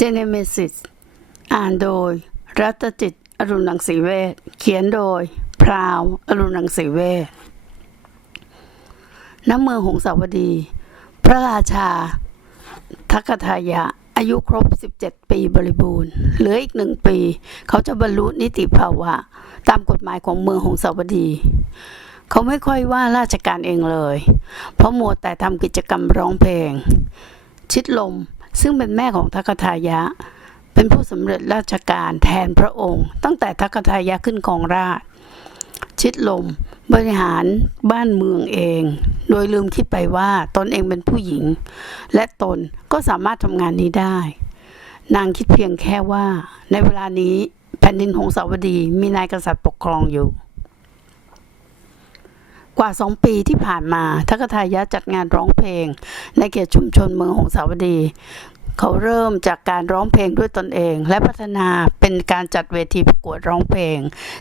เจเนเมซิสอ่านโดย รัตจิต อรุณังสีเวชเขียนโดย พราว อรุณังสีเวชน้ำเมืองหงสาวดี พระราชา ทักกทายะ อายุครบ 17 ปีบริบูรณ์ เหลืออีกหนึ่งปี เขาจะบรรลุนิติภาวะ ตามกฎหมายของเมืองหงสาวดี เขาไม่ค่อยว่าราชการเองเลย เพราะมัวแต่ทำกิจกรรมร้องเพลง ชิดลม ซึ่งเป็นแม่ของทักทายะ เป็นผู้สำเร็จราชการแทนพระองค์ ตั้งแต่ทักทายะขึ้นครองราช ชิดลม บริหารบ้านเมืองเอง โดยลืมคิดไปว่าตนเองเป็นผู้หญิง และตนก็สามารถทำงานนี้ได้ นางคิดเพียงแค่ว่า ในเวลานี้แผ่นดินหงสาวดีมีนายกษัตริย์ปกครองอยู่ กว่าสองปีที่ผ่านมาทักกทายะจัดงานร้องเพลง ในเขตชุมชนเมืองหงสาวดี เขาเริ่มจากการร้องเพลงด้วยตนเอง และพัฒนาเป็นการจัดเวทีประกวดร้องเพลง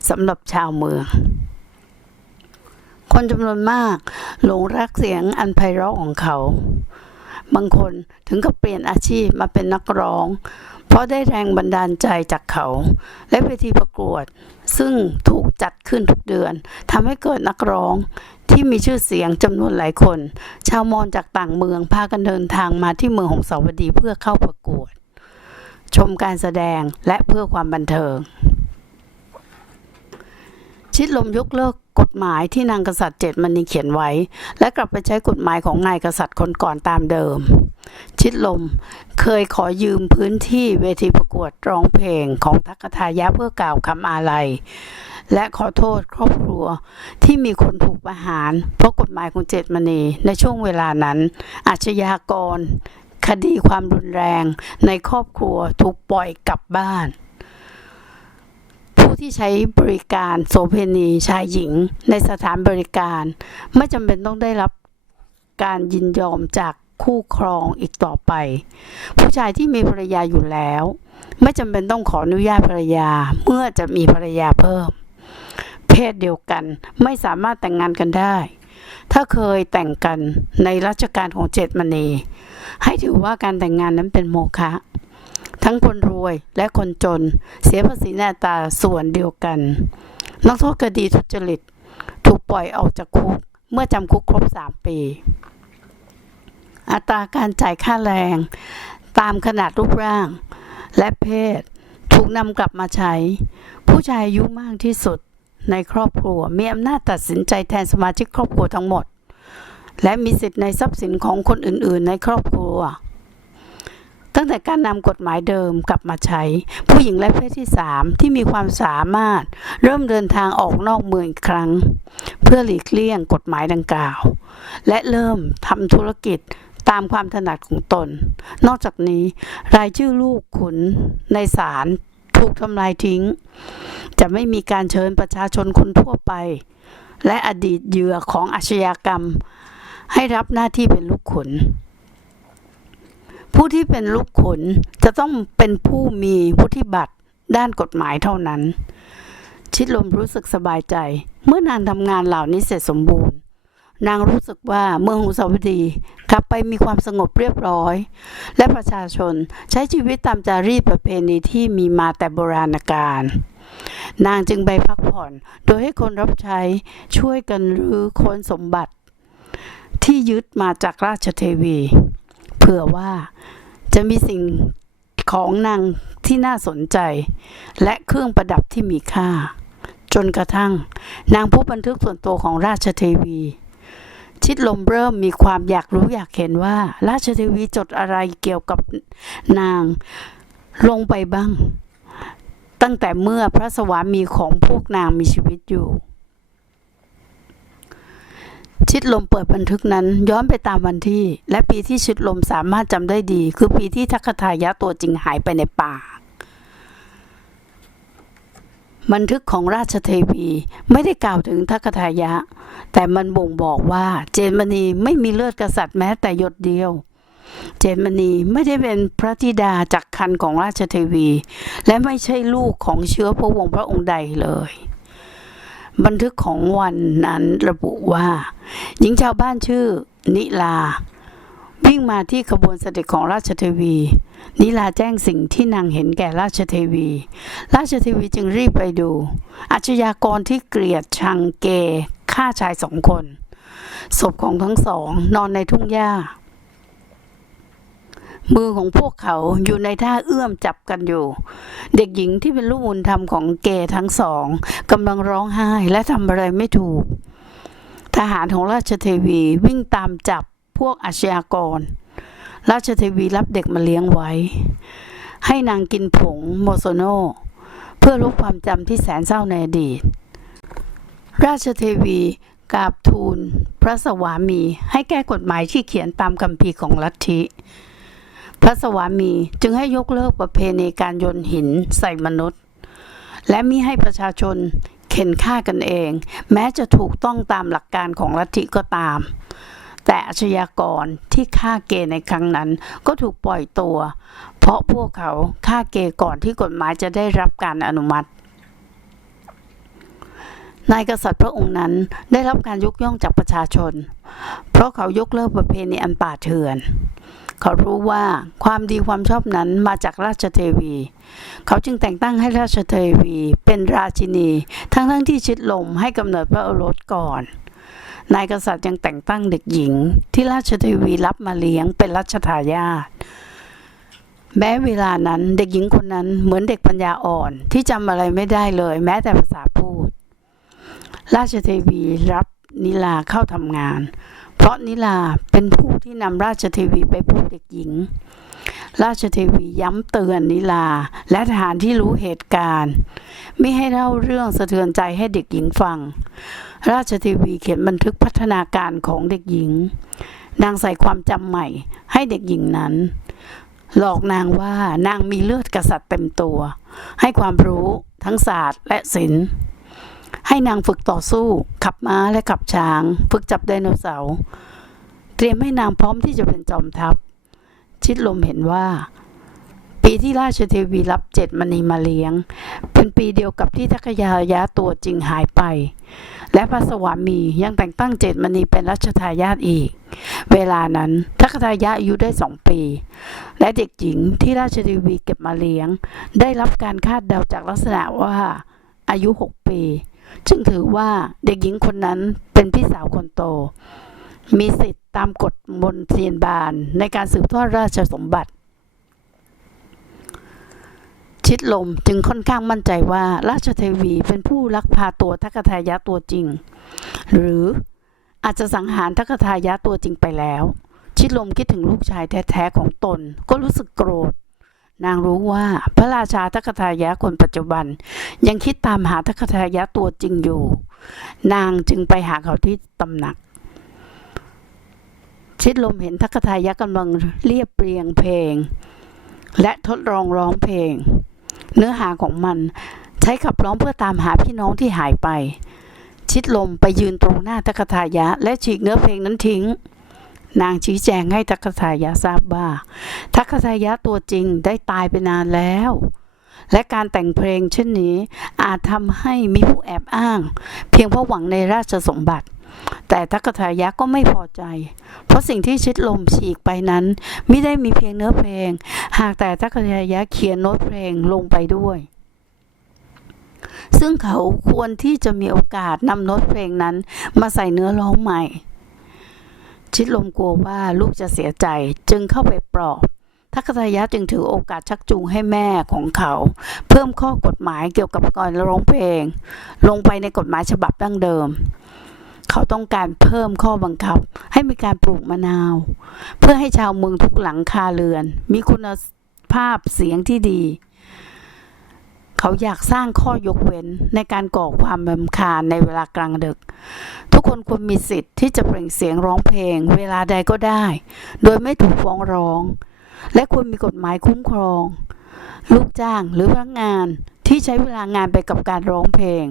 สำหรับชาวเมืองคนจำนวนมากหลงรักเสียงอันไพเราะของเขา บางคนถึงกับเปลี่ยนอาชีพมาเป็นนักร้อง เพราะได้แรงบันดาลใจจากเขา และเวทีประกวด ซึ่งถูกจัดขึ้นทุกเดือนทำให้เกิดนักร้องที่มีชื่อเสียงจำนวนหลายคน ชาวมอญจากต่างเมืองพากันเดินทางมาที่เมืองของสาวดีเพื่อเข้าประกวด ชมการแสดงและเพื่อความบันเทิง ชิดลมยกเลิกกฎหมายที่นางกษัตริย์เจ็ดมณีเขียนไว้ และกลับไปใช้กฎหมายของนายกษัตริย์คนก่อนตามเดิม ชิดลม เคยขอยืมพื้นที่เวทีประกวดร้องเพลงของทักทายะเพื่อกล่าวคำอาลัย และขอโทษครอบครัวที่มีคนถูกประหาร เพราะกฎหมายของเจ็ดมณีในช่วงเวลานั้น อาชญากร คดีความรุนแรงในครอบครัวถูกปล่อยกลับบ้านผู้ที่ใช้บริการโสเพณีชายหญิงในสถานบริการ ไม่จำเป็นต้องได้รับการยินยอมจาก คู่ครองอีกต่อไป ผู้ชายที่มีภรรยาอยู่แล้ว ไม่จำเป็นต้องขออนุญาตภรรยาเมื่อจะมีภรรยาเพิ่ม เพศเดียวกันไม่สามารถแต่งงานกันได้ ถ้าเคยแต่งกันในรัชกาลของเจ็ดมณี ให้ถือว่าการแต่งงานนั้นเป็นโมฆะทั้งคนรวยและคนจนเสียภาษีในอัตาส่วนเดียวกัน นักโทษคดีทุจริต ถูกปล่อยออกจากคุกเมื่อจำคุกครบ 3 ปี อัตราการจ่ายค่าแรง ตามขนาดรูปร่าง และเพศ ถูกนำกลับมาใช้ ผู้ชายอายุมากที่สุดในครอบครัวมีอำนาจตัดสินใจแทนสมาชิกครอบครัวทั้งหมด และมีสิทธิ์ในทรัพย์สินของคนอื่น ๆ ในครอบครัว ตั้งแต่การนำกฎหมายเดิมกลับมาใช้ ผู้หญิงและเพศที่สามที่มีความสามารถ เริ่มเดินทางออกนอกเมืองอีกครั้ง เพื่อหลีกเลี่ยงกฎหมายดังกล่าว และเริ่มทำธุรกิจ ตามความถนัดของตน นอกจากนี้ รายชื่อลูกขุนในศาลถูกทำลายทิ้ง จะไม่มีการเชิญประชาชนคนทั่วไป และอดีตเหยื่อของอาชญากรรม ให้รับหน้าที่เป็นลูกขุน ผู้ที่เป็นลูกขุนจะต้องเป็นผู้มีวุฒิบัตรด้านกฎหมายเท่านั้น ชิดลมรู้สึกสบายใจ เมื่อนางทำงานเหล่านี้เสร็จสมบูรณ์ นางรู้สึกว่าเมืองหงสาวดีกลับไปมีความสงบเรียบร้อย และประชาชนใช้ชีวิตตามจารีตประเพณีที่มีมาแต่โบราณกาลนางจึงไปพักผ่อน โดยให้คนรับใช้ช่วยกันรื้อค้นสมบัติ ที่ยึดมาจากราชเทวี เผื่อว่าจะมีสิ่งของนางที่น่าสนใจ และเครื่องประดับที่มีค่า จนกระทั่ง นางพบบันทึกส่วนตัวของราชเทวี ชิดลมเริ่มมีความอยากรู้อยากเห็นว่า ราชเทวีจดอะไรเกี่ยวกับนางลงไปบ้าง ตั้งแต่เมื่อพระสวามีของพวกนางมีชีวิตอยู่ ชิดลมเปิดบันทึกนั้นย้อนไปตามวันที่ และปีที่ชิดลมสามารถจำได้ดี คือปีที่ทักทายะตัวจริงหายไปในป่า บันทึกของราชเทวีไม่ได้กล่าวถึงทักทายะ แต่มันบ่งบอกว่าเจนมณีไม่มีเลือดกษัตริย์แม้แต่หยดเดียว เจนมณีไม่ได้เป็นพระธิดาจากคันของราชเทวี และไม่ใช่ลูกของเชื้อพระวงศ์พระองค์ใดเลยบันทึกของวันนั้นระบุว่า หญิงชาวบ้านชื่อ นิลา วิ่งมาที่ขบวนเสด็จของราชเทวี นิลาแจ้งสิ่งที่นางเห็นแก่ราชเทวี ราชเทวีจึงรีบไปดู อาชญากรที่เกลียดชังเกฆ่าชายสองคน ศพของทั้งสอง นอนในทุ่งหญ้า มือของพวกเขาอยู่ในท่าเอื้อมจับกันอยู่ เด็กหญิงที่เป็นลูกบุญธรรมของเกทั้งสองกำลังร้องไห้และทำอะไรไม่ถูก ทหารของราชเทวีวิ่งตามจับ พวกอาชญากร ราชเทวีรับเด็กมาเลี้ยงไว้ ให้นางกินผงโมโซโน เพื่อลบความจำที่แสนเศร้าในอดีต ราชเทวีกราบทูลพระสวามีให้แก้กฎหมายที่เขียนตามคัมภีของลัทธิ พระสวามีจึงให้ยกเลิกประเพณีการโยนหินใส่มนุษย์ และมิให้ประชาชนเข็นฆ่ากันเอง แม้จะถูกต้องตามหลักการของลัทธิก็ตาม แต่อาชญากรที่ฆ่าเกย์ในครั้งนั้นก็ถูกปล่อยตัว เพราะพวกเขาฆ่าเกย์ก่อนที่กฎหมายจะได้รับการอนุมัตินายกษัตริย์พระองค์นั้นได้รับการยกย่องจากประชาชน เพราะเขายกเลิกประเพณีอันป่าเถื่อน เขารู้ว่าความดีความชอบนั้นมาจากราชเทวี เขาจึงแต่งตั้งให้ราชเทวีเป็นราชินี ทั้งๆที่ชิดลมให้กำเนิดพระโอรสก่อน นายกษัตริย์ยังแต่งตั้งเด็กหญิง ที่ราชเทวีรับมาเลี้ยงเป็นรัชทายาทแม้เวลานั้นเด็กหญิงคนนั้นเหมือนเด็กปัญญาอ่อนที่จำอะไรไม่ได้เลย แม้แต่ภาษาพูด ราชเทวีรับนิลาเข้าทำงาน เพราะนิลาเป็นผู้ที่นำราชเทวีไปพบเด็กหญิง ราชเทวีย้ำเตือนนิลาและทหารที่รู้เหตุการณ์ ไม่ให้เล่าเรื่องสะเทือนใจให้เด็กหญิงฟัง ราชเทวีเขียนบันทึกพัฒนาการของเด็กหญิง นางใส่ความจำใหม่ให้เด็กหญิงนั้น หลอกนางว่านางมีเลือดกษัตริย์เต็มตัว ให้ความรู้ทั้งศาสตร์และศิลป์ให้นางฝึกต่อสู้ ขับม้าและขับช้าง ฝึกจับไดโนเสาร์เตรียมให้นางพร้อมที่จะเป็นจอมทัพ ชิดลมเห็นว่า ปีที่ราชเทวีรับเจ็ดมณีมาเลี้ยง เป็นปีเดียวกับที่ทักยายะตัวจริงหายไป และพระสวามียังแต่งตั้งเจ็ดมณีเป็นรัชทายาทอีก เวลานั้นทักทายะอายุได้สองปี และเด็กหญิงที่ราชเทวีเก็บมาเลี้ยง ได้รับการคาดเดาจากลักษณะว่าอายุหกปี จึงถือว่าเด็กหญิงคนนั้นเป็นพี่สาวคนโต มีสิทธิ์ตามกฎมนเทียนบานในการสืบทอดราชสมบัติ ชิดลมจึงค่อนข้างมั่นใจว่าราชเทวีเป็นผู้ลักพาตัวทักทายะตัวจริง หรืออาจจะสังหารทักทายะตัวจริงไปแล้ว ชิดลมคิดถึงลูกชายแท้ๆของตนก็รู้สึกโกรธ นางรู้ว่าพระราชาทักทายะคนปัจจุบัน ยังคิดตามหาทักทายะตัวจริงอยู่ นางจึงไปหาเขาที่ตำหนักชิดลมเห็นทักทายะกำลังเรียบเรียงเพลง และทดลองร้องเพลง เนื้อหาของมันใช้ขับร้องเพื่อตามหาพี่น้องที่หายไป ชิดลมไปยืนตรงหน้าทักทายะ และฉีกเนื้อเพลงนั้นทิ้ง นางชี้แจงให้ทักทายะทราบว่าทักทายะตัวจริงได้ตายไปนานแล้วและการแต่งเพลงเช่นนี้อาจทำให้มีผู้แอบอ้าง เพียงเพราะหวังในราชสมบัติ แต่ทักทายะก็ไม่พอใจ เพราะสิ่งที่ชิดลมฉีกไปนั้นไม่ได้มีเพียงเนื้อเพลง หากแต่ทักทายะเขียนโน้ตเพลงลงไปด้วย ซึ่งเขาควรที่จะมีโอกาสนำโน้ตเพลงนั้น มาใส่เนื้อร้องใหม่ ชิดลมกลัวว่าลูกจะเสียใจจึงเข้าไปปลอบทักษยะจึงถือโอกาสชักจูงให้แม่ของเขา เพิ่มข้อกฎหมายเกี่ยวกับการร้องเพลง ลงไปในกฎหมายฉบับดั้งเดิม เขาต้องการเพิ่มข้อบังคับ ให้มีการปลูกมะนาว เพื่อให้ชาวเมืองทุกหลังคาเรือน มีคุณภาพเสียงที่ดี เขาอยากสร้างข้อยกเว้นในการก่อความรำคาญในเวลากลางดึก ทุกคนควรมีสิทธิ์ที่จะเปล่งเสียงร้องเพลง เวลาใดก็ได้ โดยไม่ถูกฟ้องร้อง และควรมีกฎหมายคุ้มครอง ลูกจ้างหรือพนักงานที่ใช้เวลางานไปกับการร้องเพลง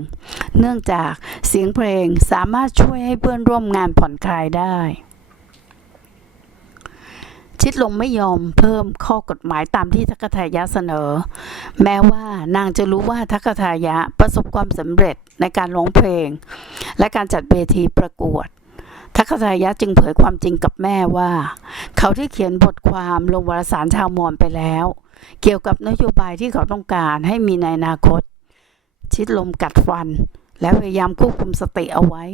เนื่องจาก เสียงเพลงสามารถช่วยให้เพื่อนร่วมงานผ่อนคลายได้ ชิดลมไม่ยอมเพิ่มข้อกฎหมายตามที่ทักทายะเสนอ แม้ว่านางจะรู้ว่าทักทายะประสบความสำเร็จในการร้องเพลง และการจัดเวทีประกวดทักษทายะจึงเผยความจริงกับแม่ว่า เขาที่เขียนบทความลงวารสารชาวมอญไปแล้ว เกี่ยวกับนโยบายที่เขาต้องการให้มีในอนาคต ชิดลมกัดฟัน และพยายามควบคุมสติเอาไว้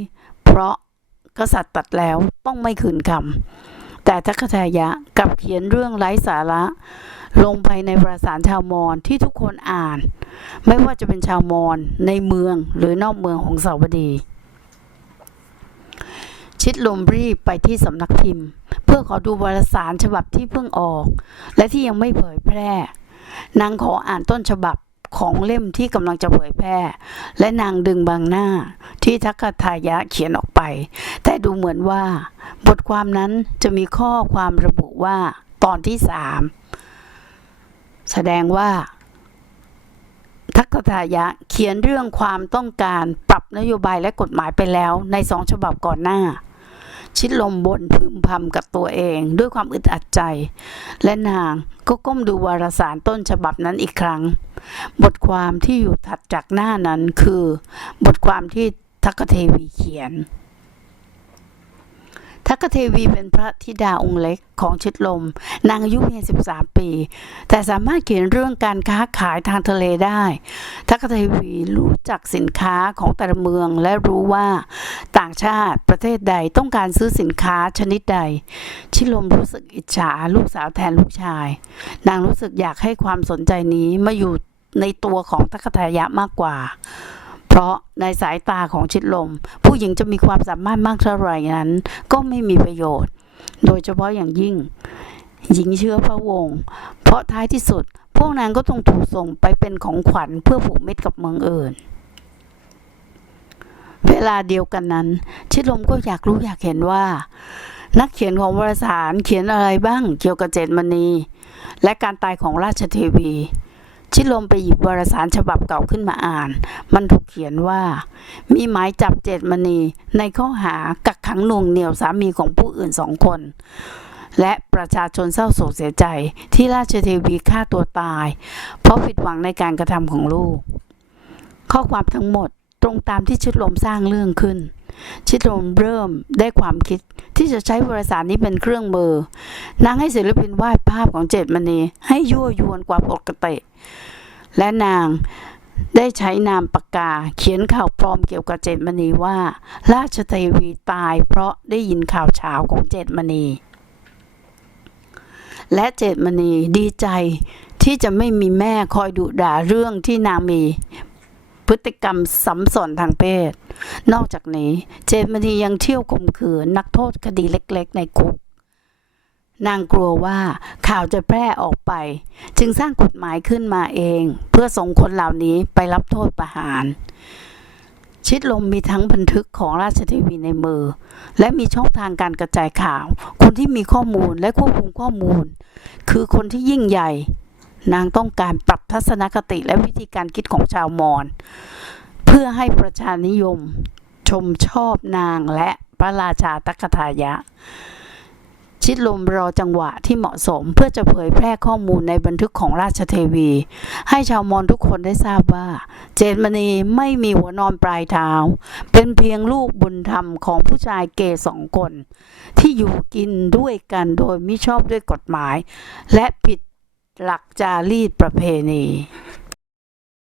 เพราะกษัตริย์ตัดแล้วต้องไม่คืนคำแต่ทักษายะกับเขียนเรื่องไร้สาระ ลงไปในวารสารชาวมอญที่ทุกคนอ่าน ไม่ว่าจะเป็นชาวมอญในเมืองหรือนอกเมืองของสาวดี ชิดลมรีบไปที่สำนักพิมพ์ เพื่อขอดูวารสารฉบับที่เพิ่งออก และที่ยังไม่เผยแพร่นางขออ่านต้นฉบับ ของเล่มที่กำลังจะเผยแพร่ และนางดึงบางหน้าที่ทักกทายะเขียนออกไป แต่ดูเหมือนว่า บทความนั้นจะมีข้อความระบุว่าตอนที่สามแสดงว่า ทักกทายะเขียนเรื่องความต้องการปรับนโยบายและกฎหมายไปแล้วในสองฉบับก่อนหน้า ชิดลมบนพึมพำกับตัวเองด้วยความอึดอัดใจ และนางก็ก้มดูวารสารต้นฉบับนั้นอีกครั้ง บทความที่อยู่ถัดจากหน้านั้นคือ บทความที่ทักเทวีเขียน ทักกเทวีเป็นพระธิดาองค์เล็กของชิดลม นางอายุเพียง 13 ปี แต่สามารถเขียนเรื่องการค้าขายทางทะเลได้ ทักกเทวีรู้จักสินค้าของแต่ละเมืองและรู้ว่าต่างชาติประเทศใดต้องการซื้อสินค้าชนิดใด ชิลมรู้สึกอิจฉาลูกสาวแทนลูกชาย นางรู้สึกอยากให้ความสนใจนี้มาอยู่ในตัวของทักกทายะมากกว่า เพราะในสายตาของชิดลม ผู้หญิงจะมีความสามารถมากเท่าไหร่นั้น ก็ไม่มีประโยชน์ โดยเฉพาะอย่างยิ่ง หญิงเชื้อพระวงศ์เพราะท้ายที่สุด พวกนางก็ต้องถูกส่งไปเป็นของขวัญเพื่อผูกมิตรกับเมืองอื่นเวลาเดียวกันนั้น ชิดลมก็อยากรู้อยากเห็นว่า นักเขียนของวารสารเขียนอะไรบ้างเกี่ยวกับเจตมณี และการตายของราชเทวี ชิดลมไปหยิบวารสารฉบับเก่าขึ้นมาอ่าน มันถูกเขียนว่า มีหมายจับเจตมณี ในข้อหากักขังหน่วงเหนี่ยวสามีของผู้อื่นสองคน และประชาชนเศร้าโศกเสียใจที่ราชเทวีฆ่าตัวตาย เพราะผิดหวังในการกระทำของลูก ข้อความทั้งหมดตรงตามที่ชิดลมสร้างเรื่องขึ้น ชิดลมเริ่มได้ความคิดที่จะใช้วารสารนี้เป็นเครื่องมือนางให้ศิลปินวาดภาพของเจตมณีให้ยั่วยวนกว่าปกติและนางได้ใช้นามปากกาเขียนข่าวปลอมเกี่ยวกับเจตมณีว่า ราชเทวีตายเพราะได้ยินข่าวเช้าของเจตมณี และเจตมณีดีใจที่จะไม่มีแม่คอยดุด่าเรื่องที่นางมี พฤติกรรมสัมสนทางเพศ นอกจากนี้ เจมณียังเที่ยวข่มขืนนักโทษคดีเล็กๆ ในคุก นางกลัวว่าข่าวจะแพร่ออกไป จึงสร้างกฎหมายขึ้นมาเอง เพื่อส่งคนเหล่านี้ไปรับโทษประหาร ชิดลมมีทั้งบันทึกของราชเทวีในมือ และมีช่องทางการกระจายข่าว คนที่มีข้อมูลและควบคุมข้อมูล คือคนที่ยิ่งใหญ่ นางต้องการปรับทัศนคติและวิธีการคิดของชาวมอญเพื่อให้ประชานิยมชมชอบนางและพระราชาตักทายะ ชิดลมรอจังหวะที่เหมาะสมเพื่อจะเผยแพร่ข้อมูลในบันทึกของราชเทวี ให้ชาวมอญทุกคนได้ทราบว่า เจตมณีไม่มีหัวนอนปลายเท้า เป็นเพียงลูกบุญธรรมของผู้ชายเกยสองคน ที่อยู่กินด้วยกันโดยมิชอบด้วยกฎหมาย และผิด หลักจารีตประเพณี